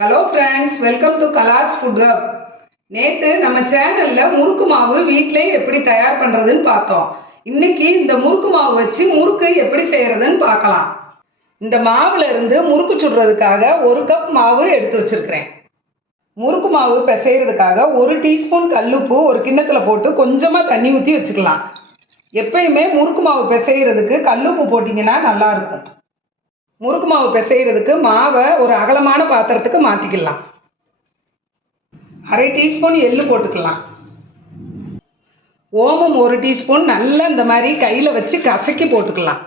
Hello friends welcome to Kala's food hub நேற்று நம்ம சேனலில் முறுக்கு மாவு வீட்டிலே எப்படி தயார் பண்ணுறதுன்னு பார்த்தோம். இன்னைக்கு இந்த முறுக்கு மாவு வச்சு முறுக்கு எப்படி செய்கிறதுன்னு பார்க்கலாம். இந்த மாவுல இருந்து முறுக்கு சுடுறதுக்காக ஒரு கப் மாவு எடுத்து வச்சுருக்கிறேன். முறுக்கு மாவு பிசைகிறதுக்காக ஒரு டீஸ்பூன் கல்லுப்பு ஒரு கிண்ணத்தில் போட்டு கொஞ்சமாக தண்ணி ஊற்றி வச்சுக்கலாம். எப்பயுமே முறுக்கு மாவு பிசைகிறதுக்கு கல்லுப்பு போட்டிங்கன்னா நல்லாயிருக்கும் முறுக்கு மாவு பிசைகிறதுக்கு மாவை ஒரு அகலமான பாத்திரத்துக்கு மாற்றிக்கலாம் அரை டீஸ்பூன் எள்ளு போட்டுக்கலாம். ஓமம் ஒரு டீஸ்பூன் நல்லா இந்த மாதிரி கையில் வச்சு கசக்கி போட்டுக்கலாம்.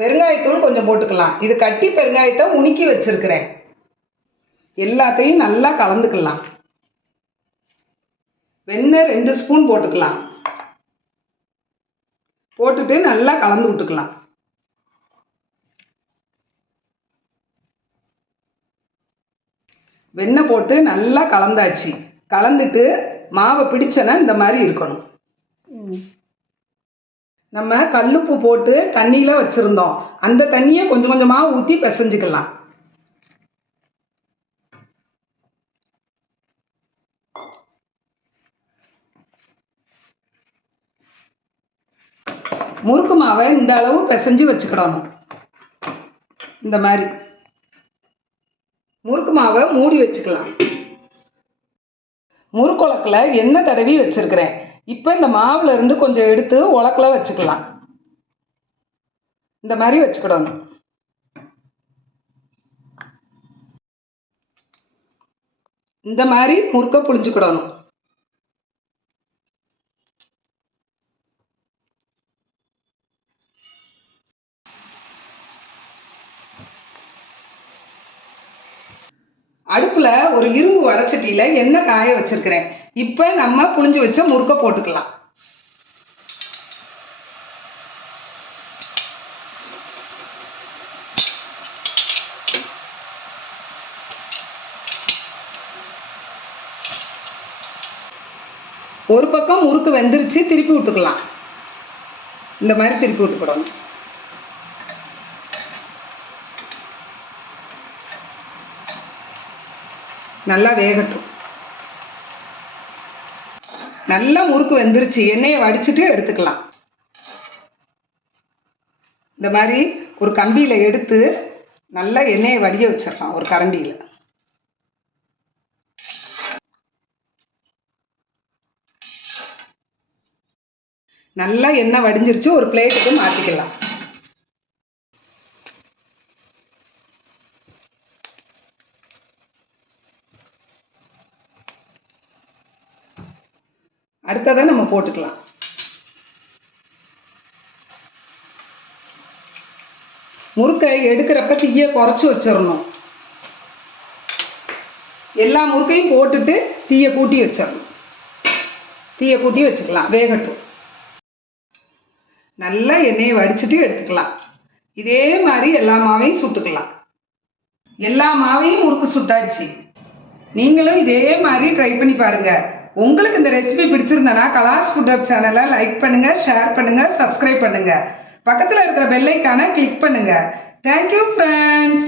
பெருங்காயத்தூள் கொஞ்சம் போட்டுக்கலாம். இது கட்டி பெருங்காயத்தை உணுக்கி வச்சுருக்கிறேன். எல்லாத்தையும் நல்லா கலந்துக்கலாம். வெண்ணெய் ரெண்டு ஸ்பூன் போட்டுக்கலாம். போட்டுட்டு நல்லா கலந்து விட்டுக்கலாம். வெண்ணெய் போட்டு நல்லா கலந்தாச்சு. கலந்துட்டு மாவை பிடிச்சனா இந்த மாதிரி இருக்கணும். நம்ம கல்லுப்பு போட்டு தண்ணியில் வச்சுருந்தோம். அந்த தண்ணியை கொஞ்சம் கொஞ்சமாக ஊற்றி பிசைஞ்சுக்கலாம். முறுக்கு மாவை இந்த அளவு பிசைஞ்சு வச்சுக்கிடணும். இந்த மாதிரி. முறுக்கு மாவை மூடி வச்சுக்கலாம். முறுக்குழக்கில் எண்ணெய் தடவி வச்சுருக்கிறேன். இப்போ இந்த மாவுல இருந்து கொஞ்சம் எடுத்து உலக்கில் வச்சுக்கலாம். இந்த மாதிரி வச்சுக்கிடணும். இந்த மாதிரி முறுக்க புளிஞ்சுக்கிடணும் அடுப்பில் ஒரு இரும்பு வடச்சட்டியில் எண்ணெய் காய வச்சிருக்கிறேன். இப்போ நம்ம புளிஞ்சு வச்ச முறுக்க போட்டுக்கலாம். ஒரு பக்கம் முறுக்கு வெந்துருச்சு திருப்பி விட்டுக்கலாம். இந்த மாதிரி திருப்பி விட்டுக்கிடணும். நல்லா வேகட்டும். நல்லா முறுக்கு வெந்துருச்சு. எண்ணெயை வடிச்சிட்டு எடுத்துக்கலாம். இந்த மாதிரி ஒரு கம்பியில் எடுத்து நல்லா எண்ணெயை வடிய வச்சிடலாம் ஒரு கரண்டியில். நல்லா எண்ணெய் வடிஞ்சிருச்சு. ஒரு பிளேட்டுக்கு மாற்றிக்கலாம் அடுத்ததை நம்ம போட்டுக்கலாம். முறுக்கை எடுக்கிறப்ப தீயை குறைச்சி வச்சிடணும். எல்லா முறுக்கையும் போட்டுட்டு தீயை கூட்டி வச்சிடணும். தீயை கூட்டி வச்சுக்கலாம் வேகட்டும். நல்லா எண்ணெயை வடிச்சிட்டு எடுத்துக்கலாம். இதே மாதிரி எல்லா மாவையும் சுட்டுக்கலாம். எல்லா மாவையும் முறுக்கு சுட்டாச்சு. நீங்களும் இதே மாதிரி ட்ரை பண்ணி பாருங்க. உங்களுக்கு இந்த ரெசிபி பிடிச்சிருந்தனா கலாஸ் ஃபுட் அப் சேனலை லைக் பண்ணுங்க ஷேர் பண்ணுங்க சப்ஸ்கிரைப் பண்ணுங்க. பக்கத்தில் இருக்கிற பெல்லைக்கான கிளிக் பண்ணுங்க. Thank you friends